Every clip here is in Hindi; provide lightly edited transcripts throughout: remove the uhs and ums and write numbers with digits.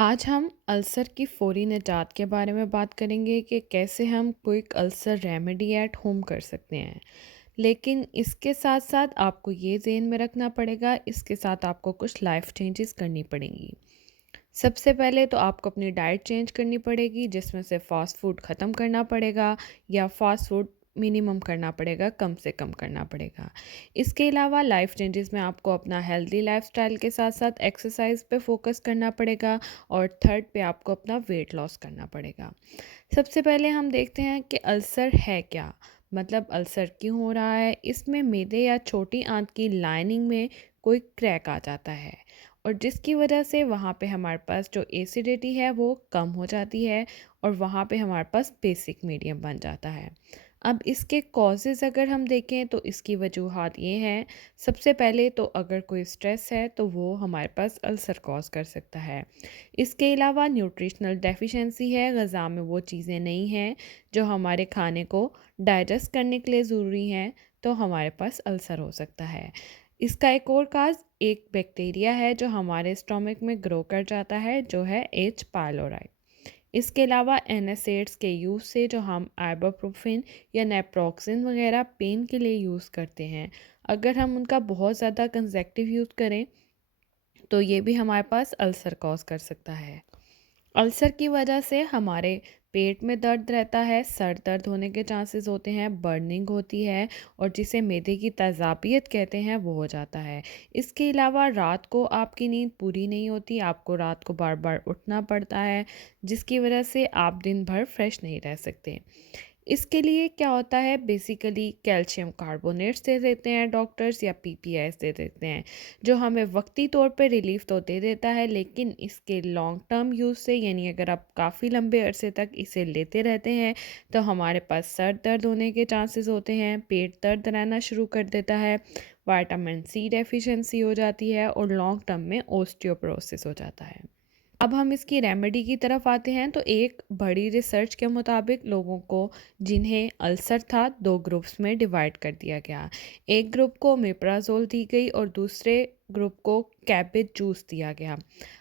आज हम अल्सर की फ़ौरी निजात के बारे में बात करेंगे कि कैसे हम quick ulcer remedy at home कर सकते हैं। लेकिन इसके साथ-साथ आपको ये ज़हन में रखना पड़ेगा, इसके साथ आपको कुछ लाइफ़ चेंजेस करनी पड़ेंगी। सबसे पहले तो आपको अपनी डाइट चेंज करनी पड़ेगी, जिसमें से फ़ास्ट फूड ख़त्म करना पड़ेगा या फ़ास्ट फूड मिनिमम करना पड़ेगा, कम से कम करना पड़ेगा। इसके अलावा लाइफ चेंजेस में आपको अपना हेल्दी लाइफ़स्टाइल के साथ-साथ एक्सरसाइज पे फ़ोकस करना पड़ेगा और थर्ड पे आपको अपना वेट लॉस करना पड़ेगा। सबसे पहले हम देखते हैं कि अल्सर है क्या? मतलब अल्सर क्यों हो रहा है? इसमें मैदे या छोटी आंत की लाइनिंग में कोई क्रैक आ जाता है और जिसकी वजह से वहाँ पे हमारे पास जो एसिडिटी है वो कम हो जाती है और वहाँ पे हमारे पास बेसिक मीडियम बन जाता है। अब इसके कॉजेज़ अगर हम देखें तो इसकी वजूहात ये हैं। सबसे पहले तो अगर कोई स्ट्रेस है तो वो हमारे पास अल्सर कॉज़ कर सकता है। इसके अलावा न्यूट्रिशनल डेफिशिएंसी है, ग़िज़ा में वो चीज़ें नहीं हैं जो हमारे खाने को डाइजेस्ट करने के लिए ज़रूरी हैं, तो हमारे पास अल्सर हो सकता है। इसका एक और काज़ एक बैक्टीरिया है जो हमारे स्टमक में ग्रो कर जाता है, जो है एच पाइलोराई। इसके अलावा एनएसएड्स के यूज़ से जो हम आइबुप्रोफेन या नेप्रोक्सिन वगैरह पेन के लिए यूज़ करते हैं, अगर हम उनका बहुत ज़्यादा कंसेक्टिव यूज़ करें तो ये भी हमारे पास अल्सर कॉज़ कर सकता है। अल्सर की वजह से हमारे पेट में दर्द रहता है, सर दर्द होने के चांसेस होते हैं, बर्निंग होती है और जिसे मैदे की तेज़ाबियत कहते हैं वो हो जाता है। इसके अलावा रात को आपकी नींद पूरी नहीं होती, आपको रात को बार-बार उठना पड़ता है, जिसकी वजह से आप दिन भर फ्रेश नहीं रह सकते। इसके लिए क्या होता है, बेसिकली कैल्शियम कार्बोनेट्स दे देते हैं डॉक्टर्स या पीपीआईस दे देते हैं, जो हमें वक्ती तौर पे रिलीफ तो दे देता है, लेकिन इसके लॉन्ग टर्म यूज़ से यानी अगर आप काफ़ी लंबे अरसे तक इसे लेते रहते हैं तो हमारे पास सर दर्द होने के चांसेस होते हैं, पेट दर्द रहना शुरू कर देता है, विटामिन सी डेफिशिएंसी हो जाती है और लॉन्ग टर्म में ओस्टियोपोरोसिस हो जाता है। अब हम इसकी रेमेडी की तरफ आते हैं तो एक बड़ी रिसर्च के मुताबिक लोगों को जिन्हें अल्सर था दो ग्रुप्स में डिवाइड कर दिया गया। एक ग्रुप को मेप्राजोल दी गई और दूसरे ग्रुप को कैबिज जूस दिया गया।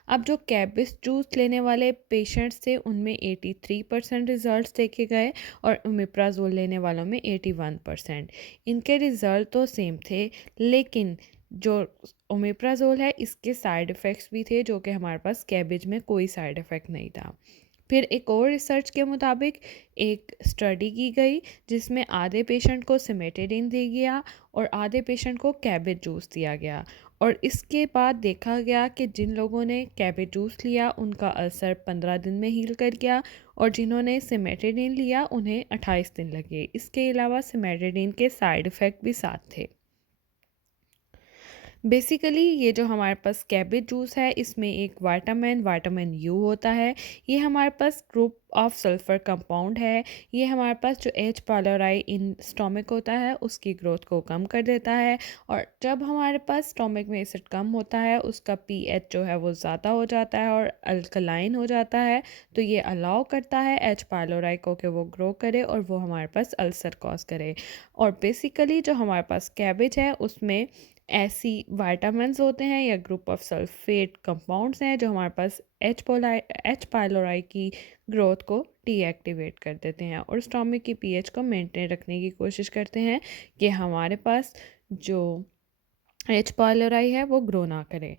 अब जो कैबिज जूस लेने वाले पेशेंट्स थे उनमें 83% रिजल्ट्स देखे गए और मेप्राजोल लेने वालों में 81%। इनके रिजल्ट तो सेम थे, लेकिन जो ओमेप्राज़ोल है इसके साइड इफ़ेक्ट्स भी थे जो कि हमारे पास कैबेज में कोई साइड इफ़ेक्ट नहीं था। फिर एक और रिसर्च के मुताबिक एक स्टडी की गई जिसमें आधे पेशेंट को सिमेटेडिन दिया गया और आधे पेशेंट को कैबेज जूस दिया गया और इसके बाद देखा गया कि जिन लोगों ने कैबेज जूस लिया उनका अल्सर 15 दिन में हील कर गया और जिन्होंने सिमेटेडिन लिया उन्हें 28 दिन लगे। इसके अलावा सिमेटेडिन के साइड इफ़ेक्ट भी साथ थे। बेसिकली ये जो हमारे पास कैबेज जूस है इसमें एक विटामिन यू होता है। ये हमारे पास ग्रुप ऑफ सल्फ़र कंपाउंड है। ये हमारे पास जो एच पाइलोराई इन स्टोमक होता है उसकी ग्रोथ को कम कर देता है और जब हमारे पास स्टोमक में एसिड कम होता है उसका पीएच जो है वो ज़्यादा हो जाता है और अल्कलाइन हो जाता है, तो ये अलाउ करता है एच पाइलोराई को कि वो ग्रो करे और वो हमारे पास अल्सर कॉज करे। और बेसिकली जो हमारे पास कैबेज है उसमें ऐसी विटामिन्स होते हैं या ग्रुप ऑफ सल्फेट कंपाउंड्स हैं जो हमारे पास एच पाइलोराई की ग्रोथ को डीएक्टिवेट कर देते हैं और स्टोमक की पीएच को मेंटेन रखने की कोशिश करते हैं कि हमारे पास जो एच पाइलोराई है वो ग्रो ना करे।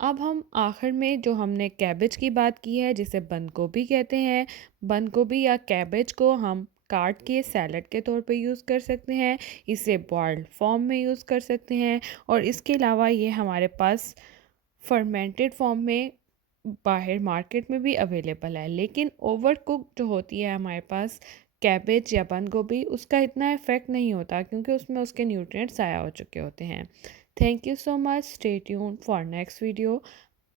अब हम आखिर में जो हमने कैबेज की बात की है जिसे बंद गोभी कहते हैं, बंद गोभी या कैबेज को हम काट के सैलड के तौर पे यूज़ कर सकते हैं, इसे बॉइल्ड फॉर्म में यूज़ कर सकते हैं और इसके अलावा ये हमारे पास फर्मेंटेड फॉर्म में बाहर मार्केट में भी अवेलेबल है। लेकिन ओवर कुक जो होती है हमारे पास कैबेज या बंद गोभी उसका इतना इफ़ेक्ट नहीं होता क्योंकि उसमें उसके न्यूट्रिएंट्स ज़ाया हो चुके होते हैं। Thank you so much, stay tuned for next video.